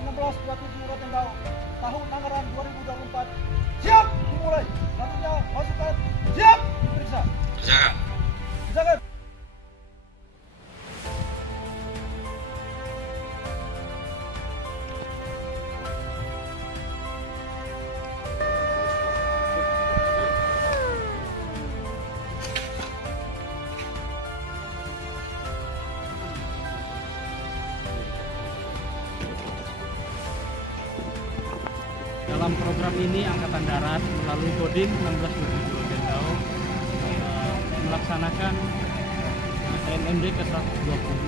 1927 Rotendao tahun anggaran 2024 siap dimulai. Selanjutnya pasukan siap diperiksa. Persiakan. Persiakan. Dalam program ini Angkatan Darat melalui Kodim 1627 Rotendao melaksanakan TNMD ke-120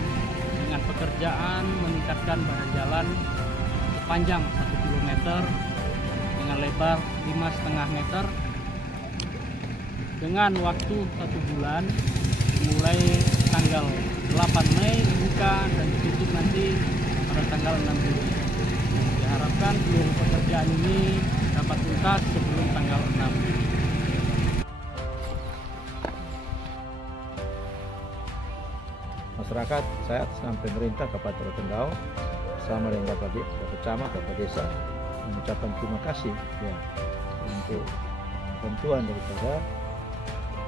dengan pekerjaan meningkatkan badan jalan sepanjang 1 km dengan lebar 5,5 meter dengan waktu 1 bulan mulai tanggal 8 Mei dibuka dan ditutup nanti pada tanggal 6 Juli. Diharapkan seluruh pekerjaan ini dapat tuntas sebelum tanggal 6. Masyarakat, saya atas nama pemerintah Kabupaten Rotendao bersama dengan Bapak Camat, Bapak Desa mengucapkan terima kasih ya untuk bantuan daripada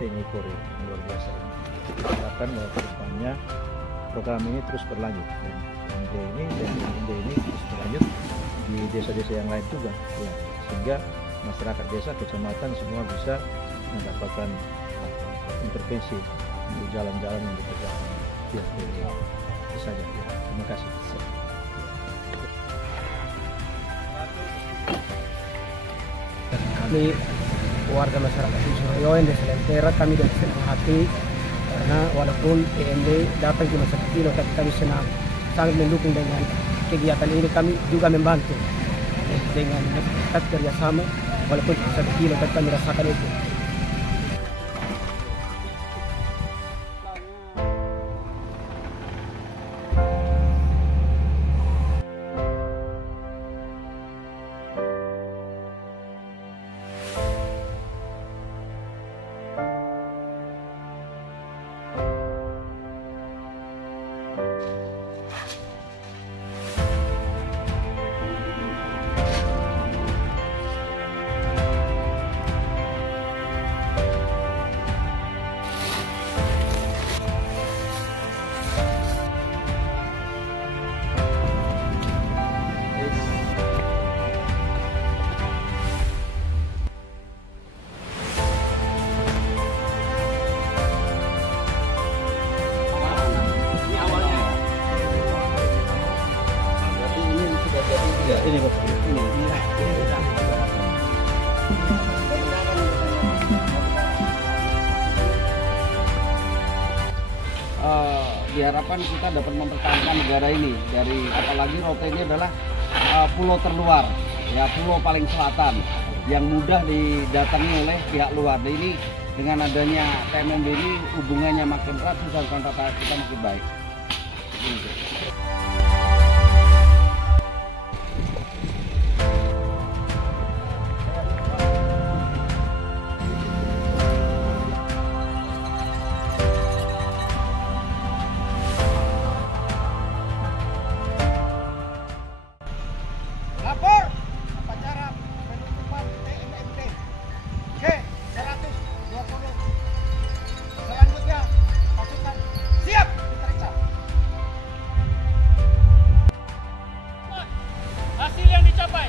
TNI Polri yang luar biasa ini. Kita harapkan bahwa kedepannya program ini terus berlanjut dan TNMD ini terus berlanjut di desa-desa yang lain juga ya, sehingga masyarakat desa, kecamatan semua bisa mendapatkan intervensi untuk jalan-jalan yang dikerjakan ya, itu saja ya. Terima kasih. Kami warga masyarakat Suryo yang desa Lentera, kami dengan senang hati karena walaupun TND datang cuma 1 kilo tapi kami sangat mendukung dengan kegiatan ini. Kami juga membantu dengan dekat kerjasama walaupun 1 kilo tapi kami rasakan itu. Ini diharapkan kita dapat mempertahankan negara ini dari, apalagi Rote ini adalah pulau terluar ya, pulau paling selatan yang mudah didatangi oleh pihak luar. Dan ini dengan adanya TNMD ini hubungannya makin erat, susah kontak kita makin baik. Lapor upacara penutupan TNMD K-120. Selanjutnya pasukan siap diperiksa. Hasil yang dicapai,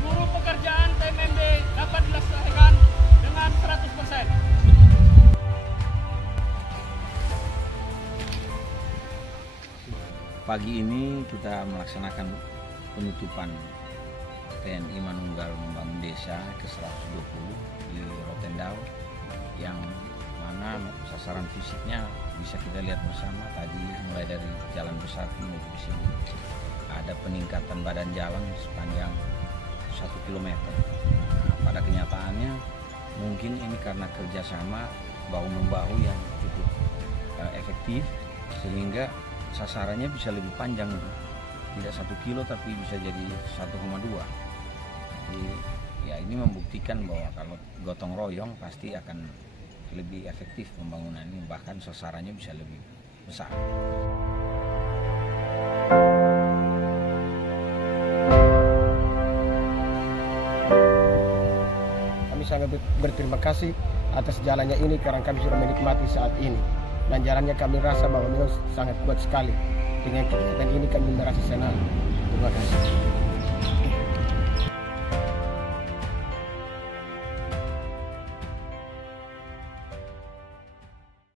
seluruh pekerjaan TNMD dapat dilaksanakan dengan 100%. Pagi ini kita melaksanakan penutupan TNI Manunggal Membangun Desa ke-120 di Rotendao, yang mana sasaran fisiknya bisa kita lihat bersama tadi, mulai dari jalan besar menuju ke sini. Ada peningkatan badan jalan sepanjang 1 km. Nah, pada kenyataannya mungkin ini karena kerjasama bahu-membahu yang cukup efektif, sehingga sasarannya bisa lebih panjang, tidak 1 kilo tapi bisa jadi 1,2. Jadi ya ini membuktikan bahwa kalau gotong royong pasti akan lebih efektif pembangunan ini, bahkan sasarannya bisa lebih besar. sangat berterima kasih atas jalannya ini karena kami sudah menikmati saat ini. Dan jalannya kami rasa bahwa memang sangat kuat sekali. Dengan kegiatan ini kami merasa senang. Terima kasih.